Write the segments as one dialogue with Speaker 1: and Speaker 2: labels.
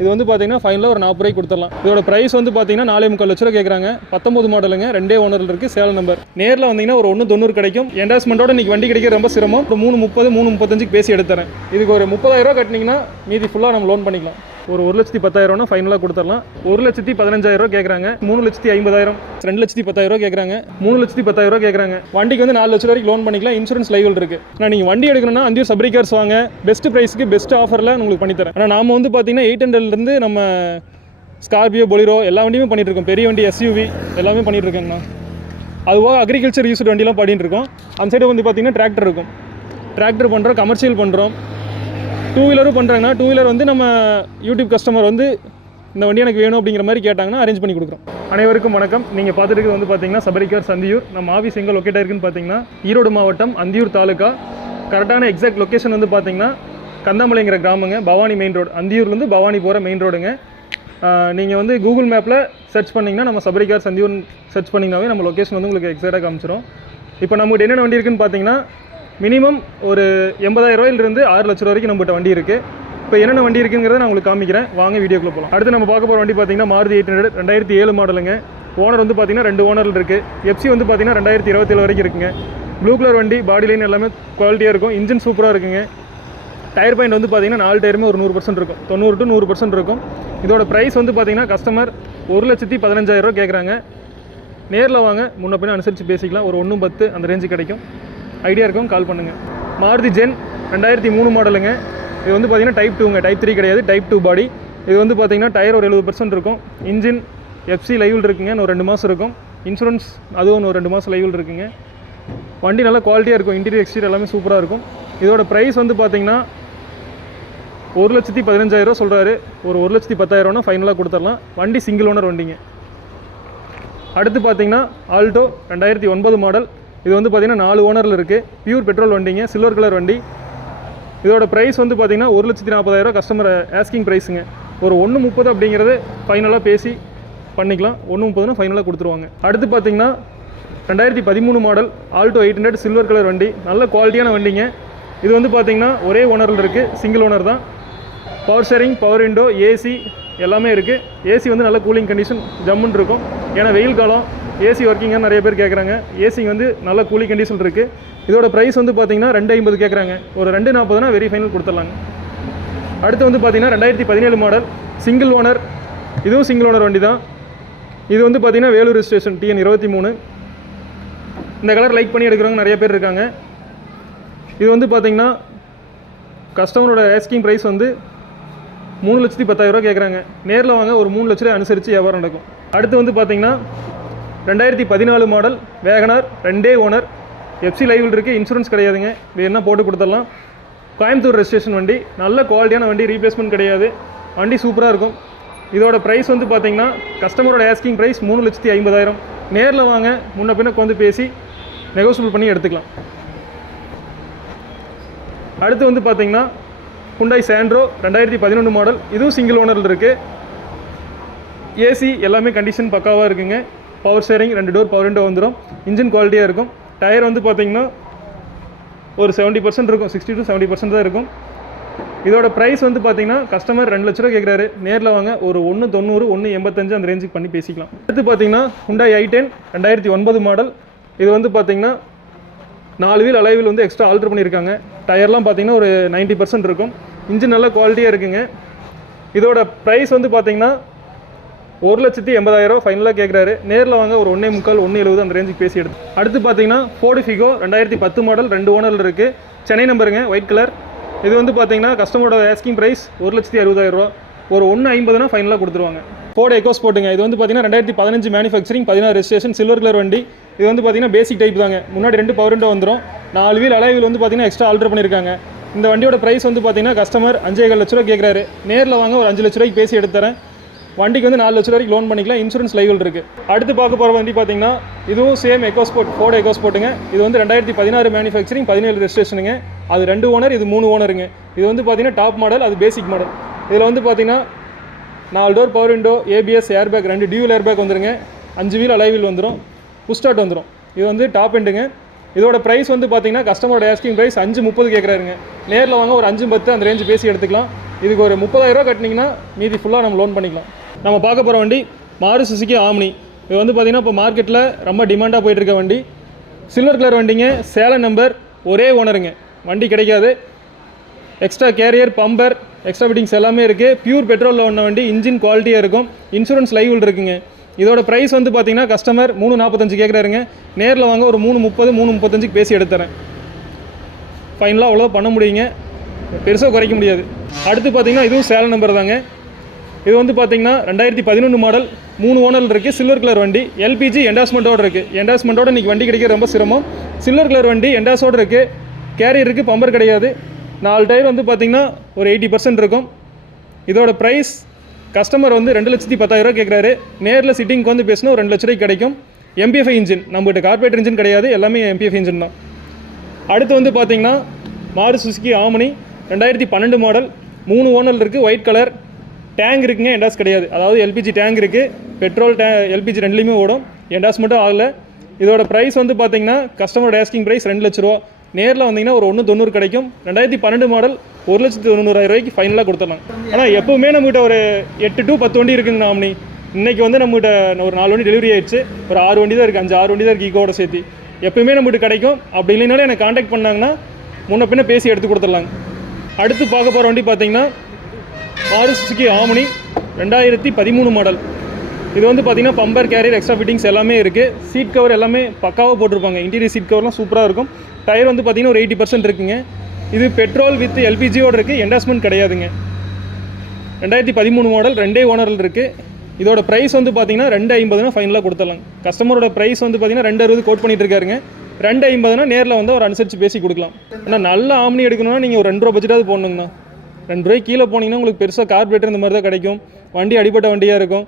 Speaker 1: இது வந்து பார்த்தீங்கன்னா ஃபைனலாக ஒரு நாற்பது ரூபாய்க்கு கொடுத்துடலாம். இதோட ப்ரைஸ் வந்து பார்த்தீங்கன்னா நாலே முக்கால் லட்ச ரூபா கேட்குறாங்க பத்தொம்பது மாடலுங்க ரெண்டே ஓனரில் இருக்குது சேலம் நம்பர் நேரில் வந்தீங்கன்னா ஒரு ஒன்று தொண்ணூறு கிடைக்கும். என்டாஸ்மெண்ட்டோட இன்னைக்கு வண்டி கிடைக்க ரொம்ப சிரமம். ஒரு மூணு முப்பது மூணு முப்பத்தஞ்சுக்கு பேசி எடுத்துறேன். இதுக்கு ஒரு முப்பதாயிரம் ரூபா கட்டினீங்கன்னா மீதி ஃபுல்லாக நம்ம லோன் பண்ணிக்கலாம். ஒரு ஒரு லட்சத்தி பத்தாயிரம்னா ஃபைனலாக கொடுத்துடலாம். ஒரு லட்சத்தி பதினஞ்சாயிரம் ரூபா கேட்குறாங்க மூணு லட்சத்தி ஐம்பதாயிரம் ரெண்டு லட்சத்தி பத்தாயிரம் ரூபா கேட்குறாங்க மூணு லட்சத்தி பத்தாயிரம் ரூபா கேட்குறாங்க வண்டிக்கு வந்து நாலு லட்சம் வரைக்கும் லோன் பண்ணிக்கலாம். இன்சூரன்ஸ் லைவல் இருக்கு. ஆனால் நீங்கள் வண்டி எடுக்கணும்னா அஞ்சு சப்ரிகர்ஸ் வாங்க. பெஸ்ட் ப்ரைஸ்க்கு பெஸ்ட் ஆஃபரில் உங்களுக்கு பண்ணித்தரேன். ஆனால் நாம வந்து பார்த்தீங்கன்னா எயிட் ஹண்ட்ரட்லேருந்து நம்ம ஸ்கார்பியோ பொலிரோ எல்லா வண்டியுமே பண்ணிட்டு இருக்கோம். பெரிய வண்டி எஸ்யூவி எல்லாமே பண்ணிட்டு இருக்கேங்கண்ணா அதுவாக அக்ரிகல்ச்சர் யூஸ்டு வண்டிலாம் பண்ணிட்டு இருக்கோம். அந்த சைடு வந்து பார்த்தீங்கன்னா டிராக்டர் இருக்கும். டிராக்டர் பண்ணுறோம் கமர்ஷியல் பண்ணுறோம் டூ வீலரும் பண்ணுறாங்கன்னா டூ வீலர் வந்து நம்ம யூடியூப் கஸ்டமர் வந்து இந்த வண்டி எனக்கு வேணும் அப்படிங்கிற மாதிரி கேட்டாங்கன்னா அரேஞ்ச் பண்ணி கொடுக்குறோம். அனைவருக்கும் வணக்கம். நீங்கள் பார்த்துட்டு வந்து பார்த்தீங்கன்னா சபரிக்கார் சந்தியூர். நம்ம ஆஃபீஸ் எங்கே லொக்கேட் ஆயிருக்குன்னு பார்த்தீங்கன்னா ஈரோடு மாவட்டம் அந்தியூர் தாலுக்கா கரெக்டான எக்ஸாக்ட் லொக்கேஷன் வந்து பார்த்தீங்கன்னா கந்தாமலைங்கிற கிராமங்க. பவானி மெயின் ரோடு அந்தியூர்லேருந்து பவானி போகிற மெயின் ரோடுங்க நீங்கள் வந்து கூகுள் மேப்பில் சர்ச் பண்ணிங்கன்னா நம்ம சபரிக்கார் சந்தியூர் சர்ச் பண்ணிங்கனாவே நம்ம லொக்கேஷன் வந்து உங்களுக்கு எக்ஸாக்டாக காமிச்சிடும் இப்போ நம்மகிட்ட என்னென்ன வண்டி இருக்குன்னு பார்த்தீங்கன்னா மினிமம் ஒரு எண்பதாயிரம் ரூபாயிலிருந்து ஆறு லட்ச ரூபா வரைக்கும் நம்மகிட்ட வண்டி இருக்குது இப்போ என்னென்ன வண்டி இருக்குங்கிறத நான் உங்களுக்கு காமிக்கிறேன். வாங்க வீடியோக்குள்ளே போகலாம் அடுத்து நம்ம பார்க்க போகிற வண்டி பார்த்தீங்கன்னா மாருதி எயிட் ஹண்ட்ரட் ரெண்டாயிரத்தி ஏழு மாடலுங்க. ஓனர் வந்து பார்த்தீங்கன்னா ரெண்டு ஓனர் இருக்குது எஃப்சி வந்து பார்த்தீங்கன்னா ரெண்டாயிரத்தி இருபத்தேழு வரைக்கும் இருக்குங்க. ப்ளூ கலர் வண்டி பாடி லைன் எல்லாமே குவாலிட்டியாக இருக்கும். இன்ஜின் சூப்பராக இருக்குங்க. டயர் பாயிண்ட் வந்து பார்த்தீங்கன்னா நாலு டயருமே ஒரு நூறு பர்சன்ட் இருக்கும். தொண்ணூறு டு நூறு பர்சன்ட் இருக்கும். இதோட ப்ரைஸ் வந்து பார்த்தீங்கன்னா கஸ்டமர் ஒரு லட்சத்தி பதினஞ்சாயிரம் ரூபா கேட்குறாங்க நேரில் வாங்க. முன்ன பின்ன அனுசரித்து பேசிக்கலாம். ஒரு ஒன்றும் பத்து அந்த ரேஞ்சு கிடைக்கும். ஐடியா இருக்கவும் கால் பண்ணுங்கள் மாருதி ஜென் ரெண்டாயிரத்தி மூணு மாடலுங்க இது வந்து பார்த்தீங்கன்னா டைப் டூங்க டைப் த்ரீ கிடையாது டைப் டூ பாடி இது வந்து பார்த்தீங்கன்னா டயர் ஒரு எழுபது பர்சன்ட் இருக்கும். இன்ஜின் எஃப்சி லைவில் இருக்குங்க இன்னும் ரெண்டு மாதம் இருக்கும். இன்சூரன்ஸ் அதுவும் இன்னும் ரெண்டு மாதம் லைவில் இருக்குங்க. வண்டி நல்லா குவாலிட்டியாக இருக்கும். இன்டீரியர் எக்ஸ்டீரியர் எல்லாமே சூப்பராக இருக்கும். இதோட ப்ரைஸ் வந்து பார்த்தீங்கன்னா ஒரு லட்சத்தி பதினஞ்சாயிரம் சொல்கிறாரு ஒரு ஒரு லட்சத்தி பத்தாயிரம்னா ஃபைனலாக கொடுத்துடலாம். வண்டி சிங்கிள் ஓனர் வண்டிங்க. அடுத்து பார்த்தீங்கன்னா ஆல்டோ ரெண்டாயிரத்தி ஒன்பது மாடல் இது வந்து பார்த்திங்கன்னா நாலு ஓனரில் இருக்குது பியூர் பெட்ரோல் வண்டிங்க சில்வர் கலர் வண்டி. இதோட ப்ரைஸ் வந்து பார்த்தீங்கன்னா ஒரு லட்சத்தி நாற்பதாயிரம் கஸ்டமர் ஆஸ்கிங் ப்ரைஸுங்க ஒரு ஒன்று முப்பது அப்படிங்கிறது ஃபைனலாக பேசி பண்ணிக்கலாம். ஒன்று முப்பதுனா ஃபைனலாக கொடுத்துருவாங்க. அடுத்து பார்த்தீங்கன்னா ரெண்டாயிரத்தி பதிமூணு model Alto eight hundred silver colour வண்டி. நல்ல குவாலிட்டியான வண்டிங்க. இது வந்து பார்த்தீங்கன்னா ஒரே ஓனரில் இருக்குது சிங்கிள் ஓனர் தான். Power steering power window AC எல்லாமே இருக்குது ஏசி வந்து நல்ல கூலிங் கண்டிஷன் ஜம்முன்னு இருக்கும். ஏன்னா வெயில் காலம் ஏசி ஒர்க்கிங்காக நிறைய பேர் கேட்குறாங்க ஏசி வந்து நல்ல கூலி கண்டிஷன் இருக்குது இதோட ப்ரைஸ் வந்து பார்த்தீங்கன்னா ரெண்டு ஐம்பது கேட்குறாங்க ஒரு ரெண்டு நாற்பதுனா வெரி ஃபைனல் கொடுத்துடலாங்க. அடுத்து வந்து பார்த்தீங்கன்னா ரெண்டாயிரத்தி பதினேழு மாடல் சிங்கிள் ஓனர் இதுவும் சிங்கிள் ஓனர் வண்டி தான் இது வந்து பார்த்தீங்கன்னா வேலூர் ஸ்டேஷன் டிஎன் இருபத்தி மூணு. இந்த கலர் லைக் பண்ணி எடுக்கிறவங்க நிறைய பேர் இருக்காங்க. இது வந்து பார்த்தீங்கன்னா கஸ்டமரோட ஆஸ்கிங் ப்ரைஸ் வந்து மூணு லட்சத்தி பத்தாயிரரூவா கேட்குறாங்க நேரில் வாங்க ஒரு மூணு லட்ச ரூபாய் அனுசரித்து வியாபாரம் நடக்கும். அடுத்து வந்து பார்த்தீங்கன்னா ரெண்டாயிரத்தி பதினாலு மாடல் வேகனார் ரெண்டே ஓனர். எஃப்சி லைவில் இருக்குது இன்சூரன்ஸ் கிடையாதுங்க. வேணால் போட்டு கொடுத்துடலாம்? கோயம்புத்தூர் ரெஜிஸ்ட்ரேஷன் வண்டி. நல்ல குவாலிட்டியான வண்டி ரீப்ளேஸ்மெண்ட் கிடையாது. வண்டி சூப்பராக இருக்கும். இதோட ப்ரைஸ் வந்து பார்த்தீங்கன்னா கஸ்டமரோட ஆஸ்கிங் ப்ரைஸ் மூணு லட்சத்தி ஐம்பதாயிரம். நேரில் வாங்க முன்ன பின்ன வந்து பேசி நெகோசியபிள் பண்ணி எடுத்துக்கலாம். அடுத்து வந்து பார்த்தீங்கன்னா ஹுண்டாய் சாண்ட்ரோ ரெண்டாயிரத்தி பதினொன்று மாடல் இதுவும் சிங்கிள் ஓனரில் இருக்குது ஏசி எல்லாமே கண்டிஷன் பக்காவாக இருக்குங்க. பவர் ஷேரிங் ரெண்டு டோர் பவர் விண்டோ வந்துடும் இன்ஜின் குவாலிட்டியாக இருக்கும். டயர் வந்து பார்த்திங்கன்னா ஒரு செவன்ட்டி பர்சன்ட் இருக்கும். சிக்ஸ்டி டு செவன்ட்டி பர்சன்ட் தான் இருக்கும். இதோட ப்ரைஸ் வந்து பார்த்தீங்கன்னா கஸ்டமர் ரெண்டு லட்ச ரூபா கேட்குறாரு நேரில் வாங்க ஒரு ஒன்று தொண்ணூறு ஒன்று எண்பத்தஞ்சு அந்த ரேஞ்சுக்கு பண்ணி பேசிக்கலாம். அடுத்து பார்த்தீங்கன்னா ஹுண்டாய் ஐ டென் ரெண்டாயிரத்தி ஒன்பது மாடல் இது வந்து பார்த்தீங்கன்னா நாலு வீல் அலைவில் வந்து எக்ஸ்ட்ரா ஆல்ட்ரு பண்ணியிருக்காங்க. டயர்லாம் பார்த்தீங்கன்னா ஒரு 90% பர்சன்ட் இருக்கும். இன்ஜின் நல்ல குவாலிட்டியாக இருக்குங்க. இதோட ப்ரைஸ் வந்து பார்த்தீங்கன்னா ஒரு லட்சத்தி எண்பதாயிரம் ஃபைனலாக கேட்குறாரு நேரில் வாங்க ஒரு ஒன்றே முக்கால் ஒன்று எழுபது அந்த ரேஞ்சுக்கு பேசி எடுத்து. அடுத்து பார்த்தீங்கன்னா ஃபோர்டு ஃபிகோ ரெண்டாயிரத்தி பத்து மாடல் ரெண்டு ஓனரில் இருக்குது சென்னை நம்பருங்க ஒயிட் கலர் இது வந்து பார்த்தீங்கன்னா கஸ்டமரோட ஆஸ்கிங் ப்ரைஸ் ஒரு லட்சத்தி அறுபதாயிரம் ரூபா. ஒரு ஒன்று ஐம்பதுனா ஃபைனலாக கொடுத்துருவாங்க. ஃபோர்டு எக்கோஸ் போட்டுங்க இது வந்து பார்த்தீங்கன்னா ரெண்டாயிரத்தி பதினஞ்சு மேனுஃபேக்சரிங் பதினாறு ரெஜிஸ்ட்ரேஷன் சில்வர் கலர் வண்டி. இது வந்து பார்த்தீங்கன்னா பேசிக் டைப் தாங்க. முன்னாடி ரெண்டு பவர் விண்டோ வந்துடும் நாலு வீல் அலைவில் வந்து பார்த்தீங்கன்னா எக்ஸ்ட்ரா ஆல்டர் பண்ணியிருக்காங்க இந்த வண்டியோட ப்ரைஸ் வந்து பார்த்தீங்கன்னா கஸ்டமர் அஞ்சே லட்ச ரூபா கேட்குறாரு நேரில் வாங்க ஒரு அஞ்சு லட்ச ரூபாய்க்கு பேசி எடுத்து தரேன். வண்டிக்கு வந்து நாலு லட்சம் வரைக்கும் லோன் பண்ணிக்கலாம். இன்சூரன்ஸ் லைவில் இருக்குது அடுத்து பார்க்க போகிற வண்டி பார்த்தீங்கன்னா இதுவும் சேம் எக்கோஸ்போர்ட் ஃபோர்டு எக்கோஸ்போர்ட்டுங்க இது வந்து ரெண்டாயிரத்தி பதினாறு மேனுஃபேக்சரிங் பதினேழு ரெஜிஸ்ட்ரேஷனுங்க அது ரெண்டு ஓனர் இது மூணு ஓனருங்க இது வந்து பார்த்தீங்கன்னா டாப் மாடல் அது பேசிக் மாடல் இதில் வந்து பார்த்தீங்கன்னா நாலு door power window ABS airbag ரெண்டு டியூல் ஏர்பேக் வந்துருங்க. அஞ்சு வீல் அலைவில் வந்துடும் புஷ் வந்துடும் இது வந்து டாப் எண்டுங்க இதோட ப்ரைஸ் வந்து பார்த்தீங்கன்னா கஸ்டமரோட ஆஸ்கிங் ப்ரைஸ் அஞ்சு முப்பது கேட்குறாருங்க நேரில் வாங்க ஒரு அஞ்சு பத்து அந்த ரேஞ்சு பேசி எடுத்துக்கலாம். இதுக்கு ஒரு முப்பதாயிரரூவா கட்டினீங்கன்னா மீதி ஃபுல்லாக நம்ம லோன் பண்ணிக்கலாம். நம்ம பார்க்க போகிற வண்டி மாறு சுசுக்கி ஆம்னி இது வந்து பார்த்தீங்கன்னா இப்போ மார்க்கெட்டில் ரொம்ப டிமாண்டாக போயிட்டு இருக்க வண்டி. சில்வர் கலர் வண்டிங்க சேலம் நம்பர் ஒரே ஓனருங்க வண்டி கிடைக்காது. Extra carrier bumper extra fittings எல்லாமே இருக்குது பியூர் பெட்ரோலில் ஒன்ற வண்டி இன்ஜின் குவாலிட்டியாக இருக்கும். இன்சூரன்ஸ் லைவில் இருக்குங்க. இதோட ப்ரைஸ் வந்து பார்த்தீங்கன்னா கஸ்டமர் மூணு நாற்பத்தஞ்சு கேட்குறாருங்க நேரில் வாங்க ஒரு மூணு முப்பது மூணு முப்பத்தஞ்சுக்கு பேசி எடுத்துறேன். ஃபைனலாக அவ்வளோ பண்ண முடியுங்க. பெருசாக குறைக்க முடியாது. அடுத்து பார்த்தீங்கன்னா இதுவும் சேலம் நம்பர் தாங்க. இது வந்து பார்த்தீங்கன்னா ரெண்டாயிரத்தி பதினொன்று மாடல் மூணு ஓனல் இருக்குது சில்வர் கலர் வண்டி எல்பிஜி என்டாஸ்மெண்ட்டோடு இருக்குது என்டாஸ்மெண்ட்டோட இன்றைக்கி வண்டி கிடைக்க ரொம்ப சிரமம். சில்வர் கலர் வண்டி என்டாஸோடு இருக்குது கேரியர் இருக்குது பம்பர் கிடையாது. நாலு டயர் வந்து பார்த்தீங்கன்னா ஒரு எயிட்டி பர்சன்ட் இருக்கும். இதோட ப்ரைஸ் கஸ்டமர் வந்து ரெண்டு லட்சத்தி பத்தாயிரரூவா கேட்குறாரு நேரில் சிட்டிங்க்கு வந்து பேசினா ஒரு ரெண்டு லட்ச ரூபாய்க்கு கிடைக்கும். எம்பிஎஃப்ஐ இன்ஜின் நம்மகிட்ட கார்பரேட் இன்ஜின் கிடையாது. எல்லாமே எம்பிஎஃப் இன்ஜின் தான். அடுத்து வந்து பார்த்திங்கன்னா மாறு சுசுக்கி ஆமனி ரெண்டாயிரத்தி பன்னெண்டு மாடல் மூணு ஓனல் இருக்குது ஒயிட் கலர் டேங்க் இருக்குங்க என்டாஸ் கிடையாது. அதாவது எல்பிஜி டேங்க் இருக்குது பெட்ரோல் டே எல்பிஜி ரெண்டுலேயுமே ஓடும். எண்டாஸ் மட்டும் ஆகலை. இதோட ப்ரைஸ் வந்து பார்த்தீங்கன்னா கஸ்டமரோட ஆஸ்கிங் ப்ரைஸ் ரெண்டு லட்ச ரூபா. நேரில் வந்தீங்கன்னா ஒரு ஒன்று தொண்ணூறு கிடைக்கும். ரெண்டாயிரத்தி பன்னெண்டு மாடல் ஒரு லட்சத்து தொண்ணூறாயிரம் ரூபாய்க்கு ஃபைனலாக கொடுத்துடலாம். ஆனால் எப்போவுமே நம்மகிட்ட ஒரு எட்டு டு பத்து வண்டி இருக்குங்க நாமினி. இன்றைக்கி வந்து நம்மகிட்ட ஒரு நாலு வண்டி டெலிவரி ஆயிடுச்சு. ஒரு ஆறு வண்டி தான் இருக்குது அஞ்சு ஆறு வண்டி தான் இருக்குது ஈகோட சேர்த்து. எப்போவுமே நம்மகிட்ட கிடைக்கும். அப்படி இல்லைனாலும் எனக்கு காண்டாக்ட் பண்ணாங்கன்னா முன்ன பின்ன பேசி எடுத்து கொடுத்துடலாங்க. அடுத்து பார்க்க போகிற வண்டி பார்த்தீங்கன்னா மாரு சுசுகி ஆமனி ரெண்டாயிரத்தி பதிமூணு மாடல் இது வந்து பார்த்தீங்கன்னா பம்பர் கேரியர் எக்ஸ்ட்ரா ஃபிட்டிங்ஸ் எல்லாமே இருக்குது சீட் கவர் எல்லாமே பக்காவாக போட்டிருப்பாங்க. இன்டீரியர் சீட் கவர்லாம் சூப்பராக இருக்கும். டயர் வந்து பார்த்தீங்கன்னா ஒரு எயிட்டி பர்சன்ட் இருக்குங்க. இது பெட்ரோல் வித் எல்பிஜியோட இருக்குது என்டாஸ்மெண்ட் கிடையாதுங்க. ரெண்டாயிரத்தி பதிமூணு மாடல் ரெண்டே ஓனரில் இருக்குது இதோட ப்ரைஸ் வந்து பார்த்தீங்கன்னா ரெண்டு ஐம்பதுனா ஃபைனலாக கொடுத்துடலாம் கஸ்டமரோட ப்ரைஸ் வந்து பார்த்தீங்கன்னா ரெண்டு அறுபது கோட் பண்ணிட்டு இருக்காருங்க. ரெண்டு ஐம்பதுனா நேரில் வந்து ஒரு அனுசரித்து பேசி கொடுக்கலாம். ஆனால் நல்ல ஆம்னி எடுக்கணும்னா நீங்கள் ஒரு ரெண்டு ரூபா பட்ஜெட்டாவது போடணுங்கண்ணா. ரெண்டு ரூபாய் கீழே போனீங்கன்னா உங்களுக்கு பெருசாக கார்பரேட்டர் இந்த மாதிரி தான் கிடைக்கும். வண்டி அடிப்பட்ட வண்டியாக இருக்கும்.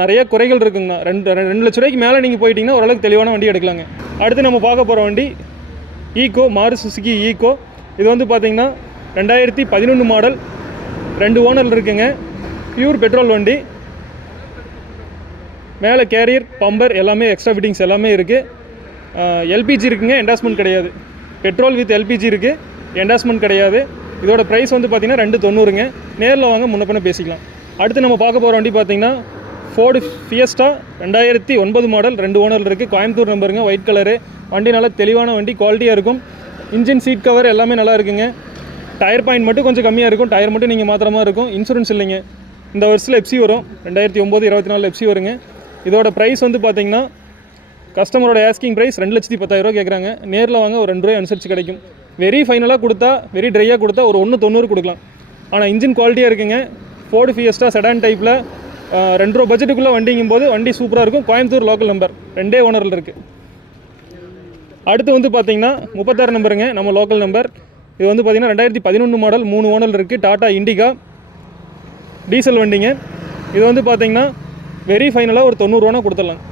Speaker 1: நிறைய குறைகள் இருக்குங்கண்ணா. ரெண்டு ரெண்டு லட்ச ரூபாய்க்கு மேலே நீங்கள் போயிட்டீங்கன்னா ஓரளவுக்கு தெளிவான வண்டி எடுக்கலாங்க. அடுத்து நம்ம பார்க்க போகிற வண்டி ஈகோ மாரு சுசுக்கி ஈகோ இது வந்து பார்த்தீங்கன்னா ரெண்டாயிரத்தி பதினொன்று மாடல் ரெண்டு ஓனர் இருக்குங்க. பியூர் பெட்ரோல் வண்டி. மேலே கேரியர் பம்பர் எல்லாமே எக்ஸ்ட்ரா ஃபிட்டிங்ஸ் எல்லாமே இருக்குது எல்பிஜி இருக்குங்க. என்டாஸ்மெண்ட் கிடையாது. பெட்ரோல் வித் எல்பிஜி இருக்குது என்டாஸ்மெண்ட் கிடையாது. இதோட ப்ரைஸ் வந்து பார்த்தீங்கன்னா ரெண்டு தொண்ணூறுங்க. நேரில் வாங்க முன்ன பேசிக்கலாம். அடுத்து நம்ம பார்க்க போகிற வண்டி பார்த்தீங்கன்னா ஃபோர்டு ஃபியஸ்டா ரெண்டாயிரத்தி ஒன்பது மாடல் ரெண்டு ஓனர் இருக்குது கோயம்புத்தூர் நம்பருங்க ஒயிட் கலரு வண்டி நல்லா தெளிவான வண்டி குவாலிட்டியாக இருக்கும். இன்ஜின் சீட் கவர் எல்லாமே நல்லா இருக்குங்க. டயர் பாயிண்ட் மட்டும் கொஞ்சம் கம்மியாக இருக்கும். டயர் மட்டும் நீங்கள் மாத்திர மாதிரி இருக்கும். இன்சூரன்ஸ் இல்லைங்க. இந்த வருஷத்தில் எஃப்சி வரும். ரெண்டாயிரத்தி ஒம்பது இருபத்தி நாலு எஃப்சி வருங்க. இதோட ப்ரைஸ் வந்து பார்த்தீங்கன்னா கஸ்டமரோட ஆஸ்கிங் ப்ரைஸ் ரெண்டு லட்சத்தி பத்தாயிரரூவா கேட்குறாங்க நேரில் வாங்க ஒரு ரெண்டு ரூபாய் அனுசரித்து கிடைக்கும். வெரி ஃபைனலாக கொடுத்தா வெரி ட்ரையாக கொடுத்தா ஒரு ஒன்று தொண்ணூறு கொடுக்கலாம். ஆனால் இன்ஜின் குவாலிட்டியாக இருக்குங்க. ஃபோர்டு ஃபியஸ்டா செடான் டைப்பில் ரெண்டு ரூபா பட்ஜெட்டுக்குள்ளே வண்டிங்கும் போது வண்டி சூப்பராக இருக்கும். கோயம்புத்தூர் லோக்கல் நம்பர் ரெண்டே ஓனரில் இருக்குது அடுத்து வந்து பார்த்தீங்கன்னா முப்பத்தாறு நம்பருங்க நம்ம லோக்கல் நம்பர் இது வந்து பார்த்தீங்கன்னா ரெண்டாயிரத்தி பதினொன்று மாடல் மூணு ஓனர் இருக்குது டாடா இண்டிகா டீசல் வண்டிங்க. இது வந்து பார்த்தீங்கன்னா வெரி ஃபைனலாக ஒரு தொண்ணூறுவானா கொடுத்துடலாம்.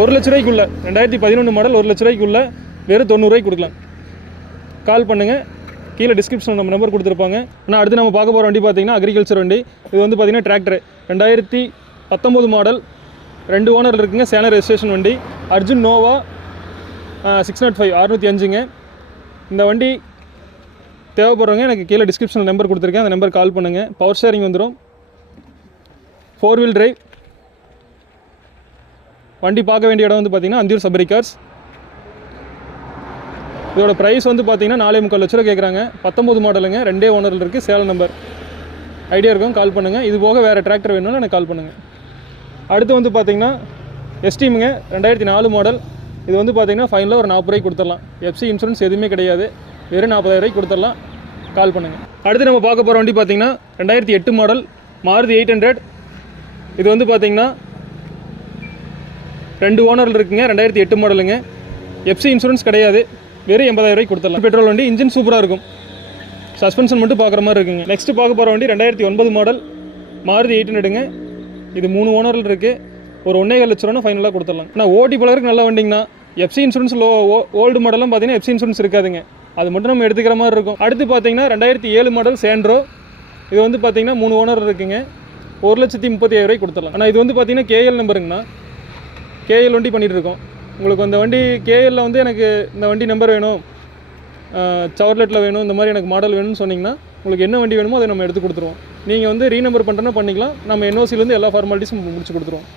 Speaker 1: ஒரு லட்ச ரூபாய்க்குள்ள ரெண்டாயிரத்தி பதினொன்று மாடல் ஒரு லட்ச ரூபாய்க்குள்ளே வெறும் தொண்ணூறுரூவாய்க்கு கொடுக்கலாம். கால் பண்ணுங்கள் கீழே டிஸ்கிரிப்ஷனில் நம்ம நம்பர் கொடுத்துருப்பாங்க. ஆனால் அடுத்து நம்ம பார்க்க போகிற வண்டி பார்த்தீங்கன்னா அக்ரிகல்ச்சர் வண்டி. இது வந்து பார்த்தீங்கன்னா டிராக்டர் ரெண்டாயிரத்தி பத்தொம்போது மாடல் ரெண்டு ஓனர் இருக்குங்க சேனர் ரெஜிஸ்ட்ரேஷன் வண்டி. அர்ஜுன் நோவா சிக்ஸ் நாட் ஃபைவ் அறுநூற்றி அஞ்சுங்க. இந்த வண்டி தேவைப்படுறவங்க எனக்கு கீழே டிஸ்கிரிப்ஷனில் நம்பர் கொடுத்துருக்கேன். அந்த நம்பர் கால் பண்ணுங்கள் பவர் ஷேரிங் வந்துடும் ஃபோர் வீல் டிரைவ் வண்டி பார்க்க வேண்டிய இடம் வந்து பார்த்தீங்கன்னா அந்தியூர் சபரி கார்ஸ் இதோட ப்ரைஸ் வந்து பார்த்தீங்கன்னா நாலே முக்கால் லட்ச ரூபா கேட்குறாங்க பத்தொம்போது மாடலுங்க ரெண்டே ஓனரில் இருக்குது சேலம் நம்பர் ஐடியா இருக்கும் கால் பண்ணுங்கள் இது போக வேறு டிராக்டர் வேணும்னா எனக்கு கால் பண்ணுங்கள் அடுத்து வந்து பார்த்தீங்கன்னா எஸ்டீமுங்க ரெண்டாயிரத்தி நாலு மாடல் இது வந்து பார்த்தீங்கன்னா ஃபைனலாக ஒரு நாற்பது ரூபாய்க்கு கொடுத்துடலாம். எஃப்சி இன்சூரன்ஸ் எதுவுமே கிடையாது. வெறும் நாற்பதாயிரம் ரூபாய்க்கு கொடுத்துடலாம். கால் பண்ணுங்கள் அடுத்து நம்ம பார்க்க போகிற வண்டி பார்த்தீங்கன்னா ரெண்டாயிரத்தி எட்டு மாடல் மாருதி எயிட் ஹண்ட்ரட். இது வந்து பார்த்தீங்கன்னா ரெண்டு ஓனரில் இருக்குங்க ரெண்டாயிரத்தி எட்டு மாடலுங்க எஃப்சி இன்சூரன்ஸ் கிடையாது. வெறும் எண்பதாயிரம் ரூபாய்க்கு கொடுத்துடலாம். பெட்ரோல் வண்டி இன்ஜின் சூப்பராக இருக்கும். சஸ்பென்ஷன் மட்டும் பார்க்குற மாதிரி இருக்குங்க. நெக்ஸ்ட் பார்க்க போகிற வண்டி ரெண்டாயிரத்தி ஒன்பது மாடல் மாருதி எயிட் ஹண்ட்ரடுங்க. இது மூணு ஓனரில் இருக்குது ஒரு ஒன்றே லட்ச ரூபா ஃபைனலாக கொடுத்துடலாம். ஆனால் ஓட்டி பழகிறதுக்கு நல்ல வண்டிங்கண்ணா. எஃப்சி இன்சூரன்ஸ் லோ ஓல்டு மாடலாம் பார்த்தீங்கன்னா எஃப்சி இன்சூரன்ஸ் இருக்காதுங்க. அது மட்டும் நம்ம எடுத்துக்கிற மாதிரி இருக்கும். அடுத்து பார்த்தீங்கன்னா ரெண்டாயிரத்தி ஏழு மாடல் சேண்ட்ரோ இது வந்து பார்த்தீங்கன்னா மூணு ஓனர் இருக்குங்க. ஒரு லட்சத்தி முப்பத்தி ஏழு ரூபாய்க்கு கொடுத்துடலாம். ஆனால் இது வந்து பார்த்தீங்கன்னா கேஎல் நம்பருங்கண்ணா கேஎல் வண்டி பண்ணிகிட்டு இருக்கோம். உங்களுக்கு அந்த வண்டி கேஎல்ல வந்து எனக்கு இந்த வண்டி நம்பர் வேணும். சவர்லெட்டில் வேணும். இந்த மாதிரி எனக்கு மாடல் வேணும்னு சொன்னீங்கன்னா உங்களுக்கு என்ன வண்டி வேணுமோ அதை நம்ம எடுத்து கொடுத்துருவோம். நீங்கள் வந்து ரீநம்பர் பண்ணுறோன்னா பண்ணிக்கலாம். நம்ம என்ஓசிலேருந்து எல்லா ஃபார்மாலிட்டிஸும் முடிச்சு கொடுத்துருவோம்.